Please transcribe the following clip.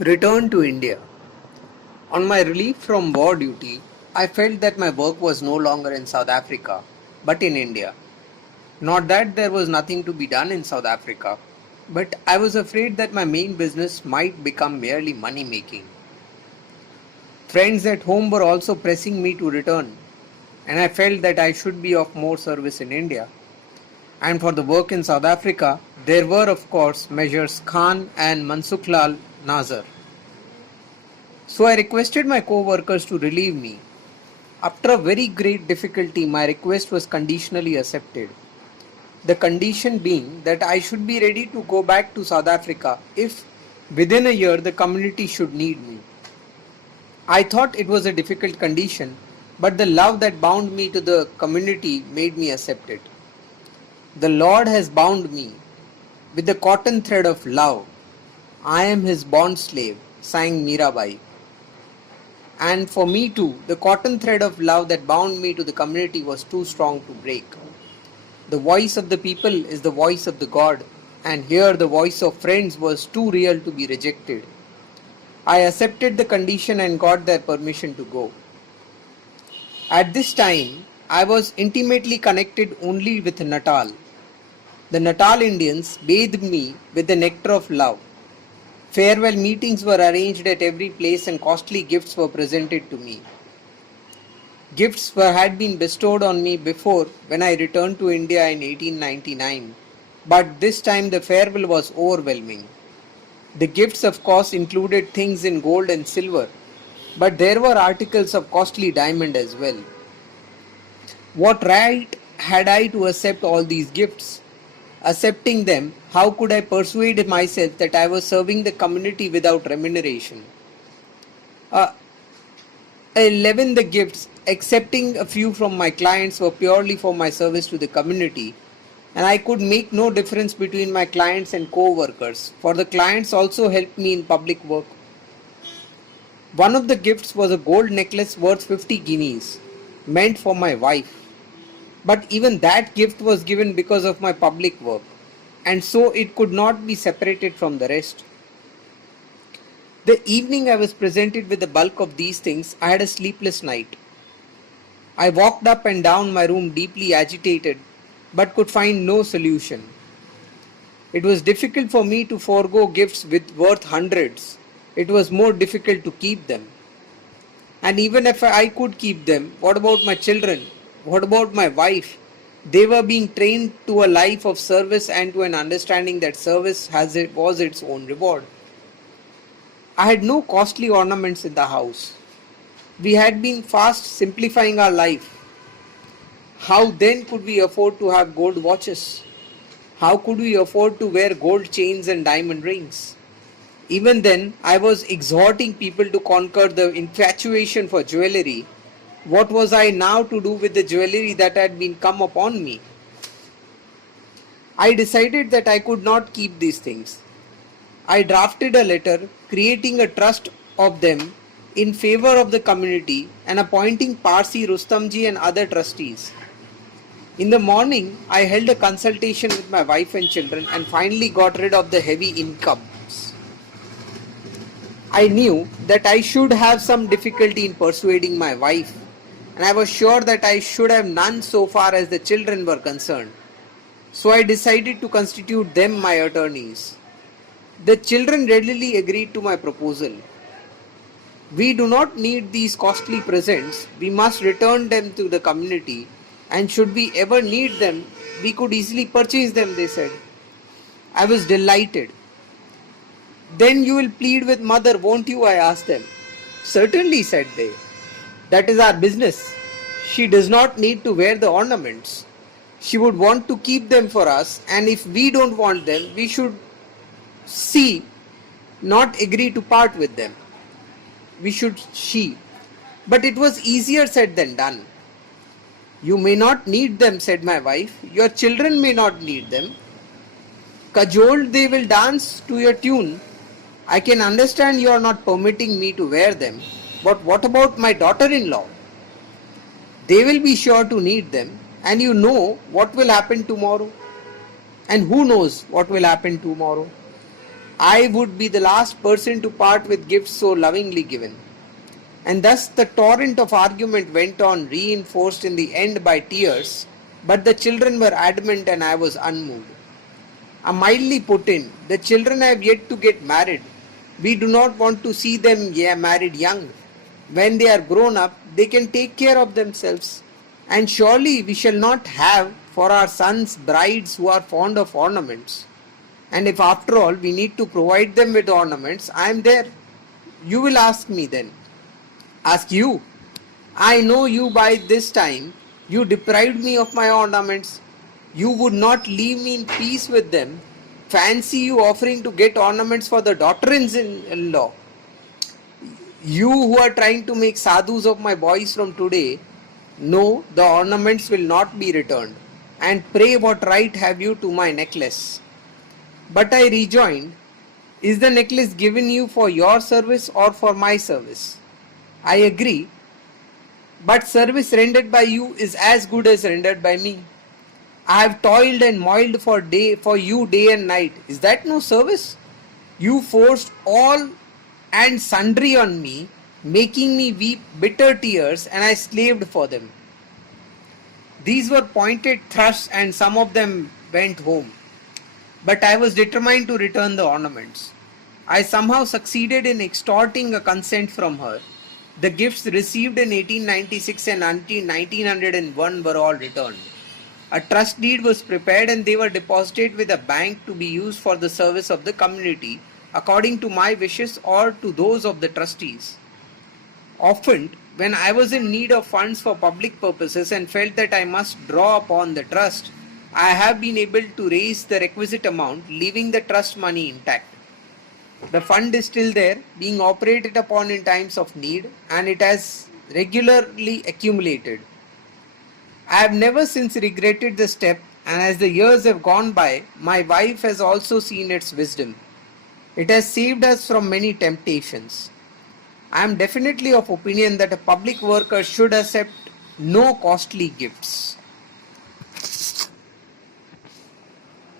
Return to India. On my relief from war duty, I felt that my work was no longer in South Africa, but in India. Not that there was nothing to be done in South Africa, but I was afraid that my main business might become merely money making. Friends at home were also pressing me to return, and I felt that I should be of more service in India. And for the work in South Africa, there were, of course, Measures Khan and Mansuklal Nazar. So I requested my co-workers to relieve me. After a very great difficulty, my request was conditionally accepted. The condition being that I should be ready to go back to South Africa if within a year the community should need me. I thought it was a difficult condition, but the love that bound me to the community made me accept it. The Lord has bound me with the cotton thread of love. I am his bond slave, sang Mirabai. And for me too, the cotton thread of love that bound me to the community was too strong to break. The voice of the people is the voice of the God, and here the voice of friends was too real to be rejected. I accepted the condition and got their permission to go. At this time, I was intimately connected only with Natal. The Natal Indians bathed me with the nectar of love. Farewell meetings were arranged at every place and costly gifts were presented to me. Had been bestowed on me before when I returned to India in 1899, but this time the farewell was overwhelming. The gifts of course included things in gold and silver, but there were articles of costly diamond as well. What right had I to accept all these gifts? Accepting them, how could I persuade myself that I was serving the community without remuneration? 11 the gifts, accepting a few from my clients, were purely for my service to the community, and I could make no difference between my clients and co-workers, for the clients also helped me in public work. One of the gifts was a gold necklace worth 50 guineas, meant for my wife. But even that gift was given because of my public work, and so it could not be separated from the rest. The evening I was presented with the bulk of these things, I had a sleepless night. I walked up and down my room deeply agitated, but could find no solution. It was difficult for me to forego gifts worth hundreds. It was more difficult to keep them. And even if I could keep them, what about my children? What about my wife? They were being trained to a life of service and to an understanding that service was its own reward. I had no costly ornaments in the house. We had been fast simplifying our life. How then could we afford to have gold watches? How could we afford to wear gold chains and diamond rings? Even then, I was exhorting people to conquer the infatuation for jewellery. What was I now to do with the jewellery that had been come upon me? I decided that I could not keep these things. I drafted a letter creating a trust of them in favor of the community and appointing Parsi Rustamji and other trustees. In the morning, I held a consultation with my wife and children and finally got rid of the heavy incomes. I knew that I should have some difficulty in persuading my wife, and I was sure that I should have none so far as the children were concerned. So I decided to constitute them my attorneys. The children readily agreed to my proposal. We do not need these costly presents, we must return them to the community, and should we ever need them, we could easily purchase them, they said. I was delighted. Then you will plead with mother, won't you? I asked them. Certainly, said they. That is our business. She does not need to wear the ornaments. She would want to keep them for us, and if we don't want them, we should not agree to part with them. But it was easier said than done. You may not need them, said my wife. Your children may not need them. Cajoled, they will dance to your tune. I can understand you are not permitting me to wear them, but what about my daughter-in-law? They will be sure to need them, and you know what will happen tomorrow. And who knows what will happen tomorrow? I would be the last person to part with gifts so lovingly given. And thus the torrent of argument went on, reinforced in the end by tears, but the children were adamant and I was unmoved. I mildly put in, the children have yet to get married. We do not want to see them married young. When they are grown up, they can take care of themselves. And surely we shall not have for our sons brides who are fond of ornaments. And if after all we need to provide them with ornaments, I am there. You will ask me then. Ask you. I know you by this time. You deprived me of my ornaments. You would not leave me in peace with them. Fancy you offering to get ornaments for the daughters-in-law. You who are trying to make sadhus of my boys from today, no, the ornaments will not be returned. And pray what right have you to my necklace? But I rejoined, is the necklace given you for your service or for my service? I agree, but service rendered by you is as good as rendered by me. I have toiled and moiled for you day and night. Is that no service? You forced all and sundry on me, making me weep bitter tears, and I slaved for them. These were pointed thrusts, and some of them went home. But I was determined to return the ornaments. I somehow succeeded in extorting a consent from her. The gifts received in 1896 and until 1901 were all returned. A trust deed was prepared and they were deposited with a bank to be used for the service of the community according to my wishes or to those of the trustees. Often, when I was in need of funds for public purposes and felt that I must draw upon the trust, I have been able to raise the requisite amount, leaving the trust money intact. The fund is still there, being operated upon in times of need, and it has regularly accumulated. I have never since regretted the step, and as the years have gone by, my wife has also seen its wisdom. It has saved us from many temptations. I am definitely of opinion that a public worker should accept no costly gifts.